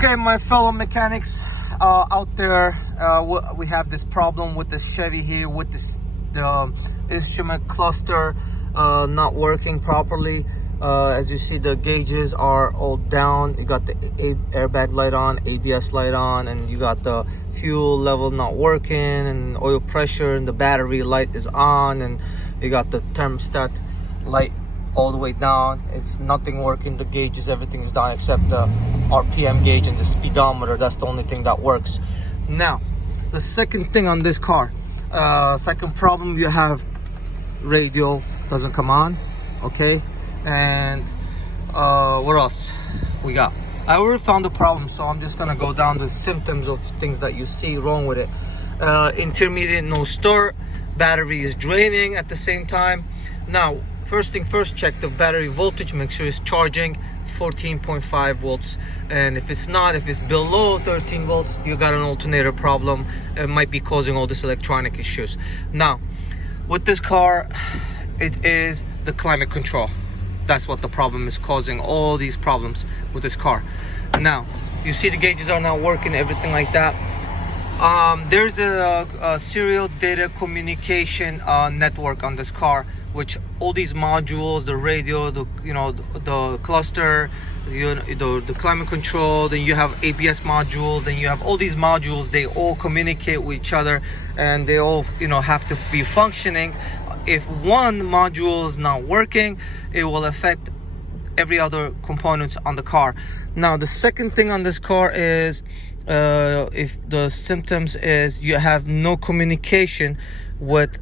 Okay, my fellow mechanics out there, we have this problem with this Chevy here with the instrument cluster not working properly. As you see, the gauges are all down. You got the airbag light on, ABS light on, and you got the fuel level not working, and oil pressure, and the battery light is on, and you got the thermostat light all the way down. It's nothing working. The gauges, everything's down except the RPM gauge and the speedometer. That's the only thing that works. Now, the second thing on this car, second problem, you have radio doesn't come on. Okay, and what else we got? I already found the problem, so I'm just gonna go down the symptoms of things that you see wrong with it. Intermediate no start, battery is draining at the same time. Now, first thing first, check the battery voltage, make sure it's charging 14.5 volts, and if it's not, if it's below 13 volts, you got an alternator problem. It might be causing all these electronic issues. Now, with this car, it is the climate control. That's what the problem is, causing all these problems with this car. Now, you see the gauges are not working, everything like that. There's a serial data communication network on this car, which all these modules, the radio, the cluster, the climate control, then you have ABS module, then you have all these modules. They all communicate with each other, and they all have to be functioning. If one module is not working, it will affect every other component on the car. Now, the second thing on this car is if the symptoms is you have no communication with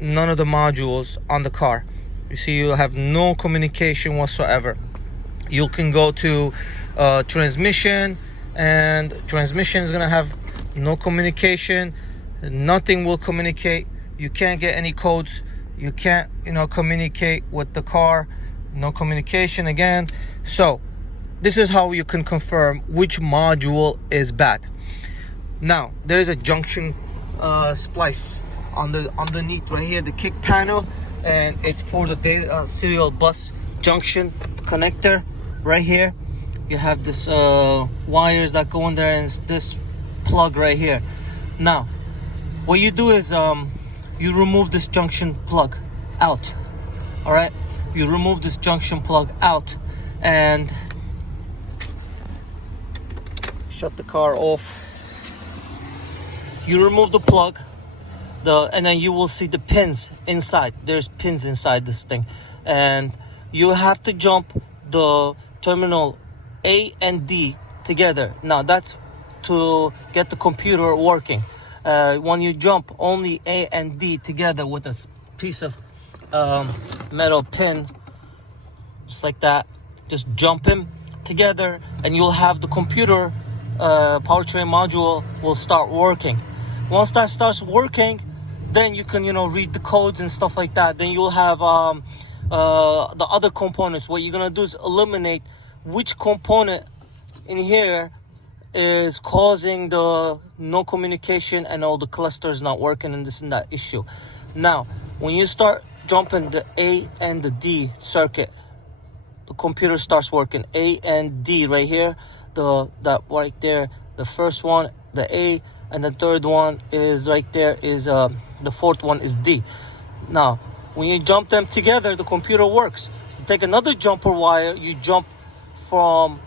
none of the modules on the car. You see, you have no communication whatsoever. You can go to transmission, and transmission is gonna have no communication. Nothing will communicate. You can't get any codes. You can't communicate with the car. No communication again. So this is how you can confirm which module is bad. Now, there is a junction splice on the underneath right here, the kick panel, and it's for the data, serial bus junction connector right here. You have this wires that go in there, and it's this plug right here. Now, what you do is you remove this junction plug out. All right, you remove this junction plug out and shut the car off. You remove the plug, and then you will see the pins inside. There's pins inside this thing, and you have to jump the terminal A and D together. Now, that's to get the computer working. When you jump only A and D together with a piece of metal pin, just like that, just jump them together, and you'll have the computer powertrain module will start working. Once that starts working, then you can read the codes and stuff like that. Then you'll have the other components. What you're gonna do is eliminate which component in here is causing the no communication and all the clusters not working and this and that issue. Now, when you start jumping the A and the D circuit, the computer starts working. A and D right here, that right there, the first one, the A, and the third one is right there, is the fourth one is D. Now, when you jump them together, the computer works. You take another jumper wire, you jump from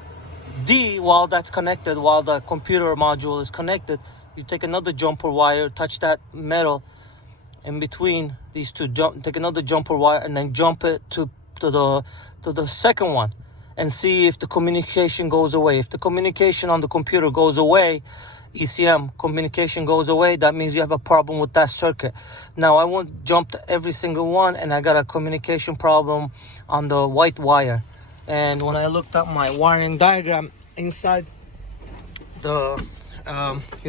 D while that's connected, while the computer module is connected. You take another jumper wire, touch that metal in between these two, take another jumper wire, and then jump it to the second one, and see if the communication goes away. If the communication on the computer goes away, ECM communication goes away, that means you have a problem with that circuit. Now, I won't jump to every single one, and I got a communication problem on the white wire. And when I looked at my wiring diagram inside the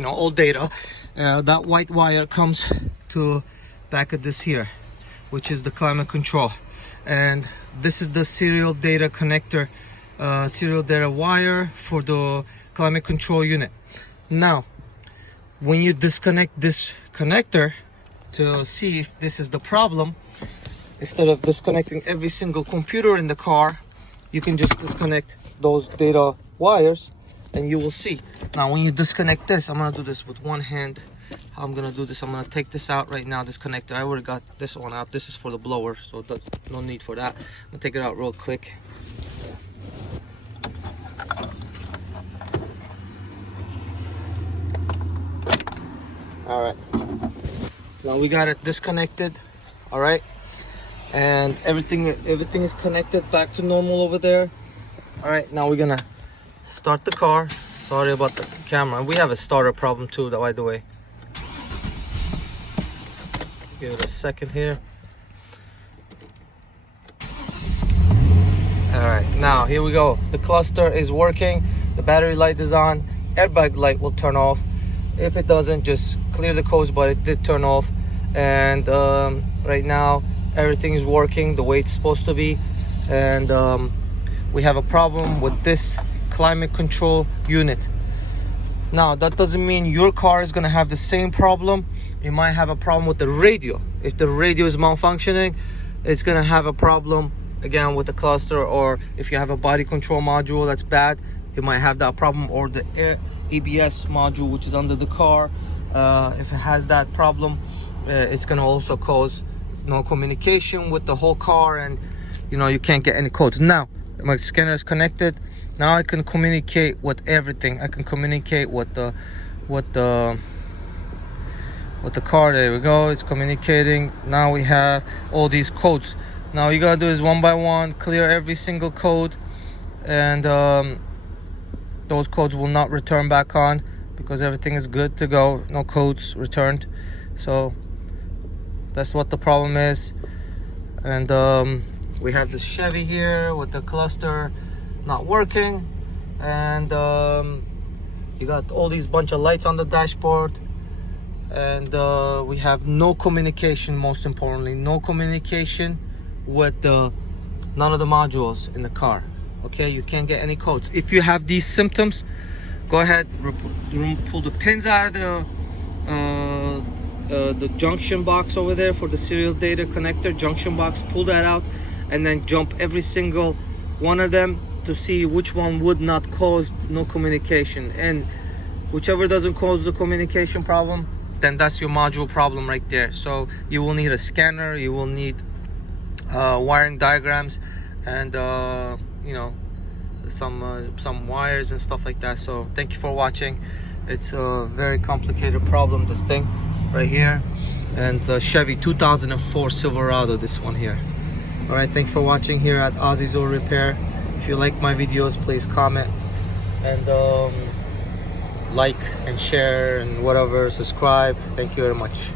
old data, that white wire comes to back of this here, which is the climate control, and this is the serial data connector, serial data wire for the climate control unit. Now, when you disconnect this connector to see if this is the problem, instead of disconnecting every single computer in the car, you can just disconnect those data wires and you will see. Now when you disconnect this, I'm gonna do this with one hand. How I'm gonna do this, I'm gonna take this out right now, this connector. I already got this one out. This is for the blower, so that's no need for that. I'm gonna take it out real quick. All right, now we got it disconnected. All right, and everything is connected back to normal over there. All right, now we're gonna start the car. Sorry about the camera. We have a starter problem too, by the way. Give it a second here. All right, now here we go. The cluster is working. The battery light is on. Airbag light will turn off. If it doesn't, just clear the codes, but it did turn off. And right now everything is working the way it's supposed to be. And we have a problem with this climate control unit. Now that doesn't mean your car is gonna have the same problem. You might have a problem with the radio. If the radio is malfunctioning, it's gonna have a problem again with the cluster, or if you have a body control module that's bad, it might have that problem, or the ABS module, which is under the car. If it has that problem, it's gonna also cause no communication with the whole car, and you know, you can't get any codes. Now my scanner is connected. Now I can communicate with everything. I can communicate with the car. There we go, it's communicating. Now we have all these codes. Now you gotta do is one by one clear every single code, and those codes will not return back on because everything is good to go. No codes returned. So that's what the problem is. And we have this Chevy here with the cluster not working, and you got all these bunch of lights on the dashboard, and we have no communication. Most importantly, no communication with none of the modules in the car. Okay, you can't get any codes. If you have these symptoms, go ahead, pull the pins out of the junction box over there for the serial data connector junction box. Pull that out, and then jump every single one of them to see which one would not cause no communication. And whichever doesn't cause the communication problem, then that's your module problem right there. So you will need a scanner, you will need wiring diagrams, and you know, some wires and stuff like that. So thank you for watching. It's a very complicated problem, this thing right here, and Chevy 2004 Silverado, this one here. All right, thanks for watching here at Ozzy's Auto Repair. If you like my videos, please comment and like and share and whatever, subscribe. Thank you very much.